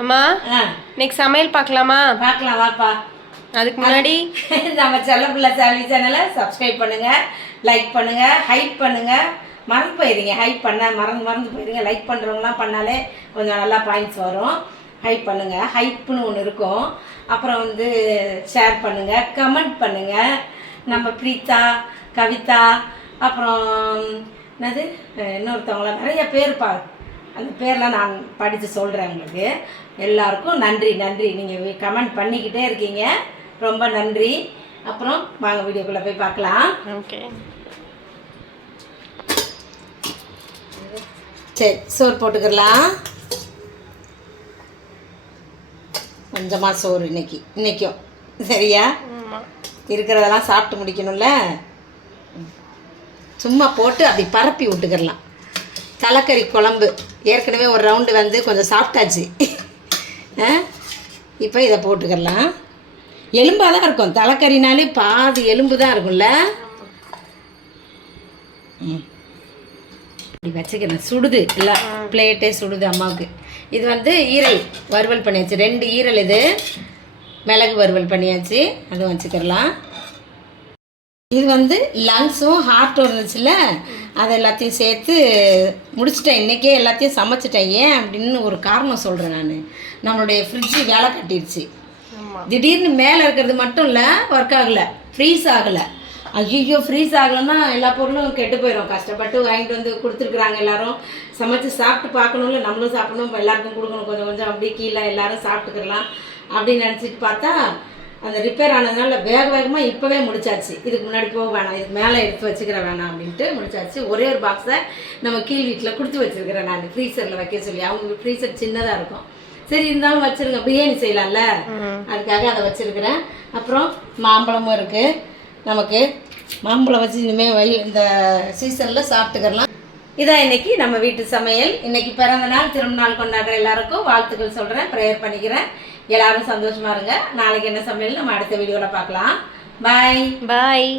அம்மா இன்னைக்கு சமையல் பார்க்கலாமா? பார்க்கலாம் வாப்பா. அதுக்கு முன்னாடி நம்ம செல்ல பிள்ளை சாலி சேனலை சப்ஸ்கிரைப் பண்ணுங்க, லைக் பண்ணுங்க, ஹைப் பண்ணுங்க. மறந்து போயிருங்க, ஹைப் பண்ண மறந்து போயிருங்க. லைக் பண்ணுறவங்களாம் பண்ணாலே கொஞ்சம் நல்லா பாயிண்ட்ஸ் வரும். ஹைப் பண்ணுங்க, ஹைப்னு ஒன்று இருக்கும். அப்புறம் வந்து ஷேர் பண்ணுங்க, கமெண்ட் பண்ணுங்க. நம்ம பிரீத்தா, கவிதா, அப்புறம் என்னது இன்னொருத்தவங்களாம் நிறைய பேர் அந்த பேர்லாம் நான் படித்து சொல்கிறேன் உங்களுக்கு. எல்லாருக்கும் நன்றி நன்றி. நீங்கள் கமெண்ட் பண்ணிக்கிட்டே இருக்கீங்க, ரொம்ப நன்றி. அப்புறம் வாங்க வீடியோக்குள்ளே போய் பார்க்கலாம். ஓகே, சரி சோறு போட்டுக்கலாம். கொஞ்சமாக சோறு இன்னைக்கும் சரியா? இருக்கிறதெல்லாம் சாப்பிட்டு முடிக்கணும்ல. சும்மா போட்டு அப்படி பரப்பி விட்டுக்கிடலாம். தலைக்கறி குழம்பு ஏற்கனவே ஒரு ரவுண்டு வந்து கொஞ்சம் சாப்பிட்டாச்சு. இப்போ இதை போட்டுக்கிடலாம். எலும்பாக தான் இருக்கும், தலைக்கறினாலே பாதி எலும்பு தான் இருக்கும்ல. இப்படி வச்சுக்கிறேன். சுடுது இல்லை, பிளேட்டே சுடுது அம்மாவுக்கு. இது வந்து ஈரல் வறுவல் பண்ணியாச்சு, 2 ஈரல். இது மிளகு வறுவல் பண்ணியாச்சு, அதுவும் வச்சுக்கிடலாம். இது வந்து லங்ஸும் ஹார்ட்டும் இருந்துச்சுல்ல, அதை எல்லாத்தையும் சேர்த்து முடிச்சிட்டேன். இன்றைக்கே எல்லாத்தையும் சமைச்சிட்டேன். ஏன் அப்படின்னு ஒரு காரணம் சொல்கிறேன் நான். நம்மளுடைய ஃப்ரிட்ஜு வேலை கட்டிடுச்சு. திடீர்னு மேலே இருக்கிறது மட்டும் இல்லை, ஒர்க் ஆகலை, ஃப்ரீஸ் ஆகலை. ஐயோ ஃப்ரீஸ் ஆகலைன்னா எல்லா பொருளும் கெட்டு போயிடும். கஷ்டப்பட்டு வாங்கிட்டு வந்து கொடுத்துருக்குறாங்க. எல்லோரும் சமைச்சு சாப்பிட்டு பார்க்கணும்ல, நம்மளும் சாப்பிடணும், எல்லாருக்கும் கொடுக்கணும். கொஞ்சம் கொஞ்சம் அப்படியே கீழே எல்லோரும் சாப்பிட்டுக்கலாம் அப்படின்னு நினச்சிட்டு பார்த்தா அந்த ரிப்பேர் ஆனதுனால வேகமாக இப்போவே முடிச்சாச்சு. இதுக்கு முன்னாடி போக வேணாம், இதுக்கு மேலே எடுத்து வச்சுக்கிற வேணாம் அப்படின்ட்டு முடிச்சாச்சு. ஒரே ஒரு பாக்ஸை நம்ம கீழ் வீட்டில் கொடுத்து வச்சுருக்கிறேன் நான், ஃப்ரீசரில் வைக்க சொல்லி. அவங்க ஃப்ரீசர் சின்னதாக இருக்கும். சரி இருந்தாலும் வச்சுருங்க, பிரியாணி செய்யலாம்ல, அதுக்காக அதை வச்சுருக்கிறேன். அப்புறம் மாம்பழமும் இருக்குது. நமக்கு மாம்பழம் வச்சு இனிமேல் இந்த சீசனில் சாப்பிட்டுக்கலாம். இதான் இன்னைக்கு நம்ம வீட்டு சமையல். இன்னைக்கு பிறந்த நாள், திரும்ப நாள் கொண்டாடுற எல்லாருக்கும் வாழ்த்துக்கள் சொல்கிறேன், ப்ரேயர் பண்ணிக்கிறேன். எல்லாரும் சந்தோஷமா இருங்க. நாளைக்கு என்ன சமையல் நம்ம அடுத்த வீடியோவில் பார்க்கலாம். பாய் பாய்.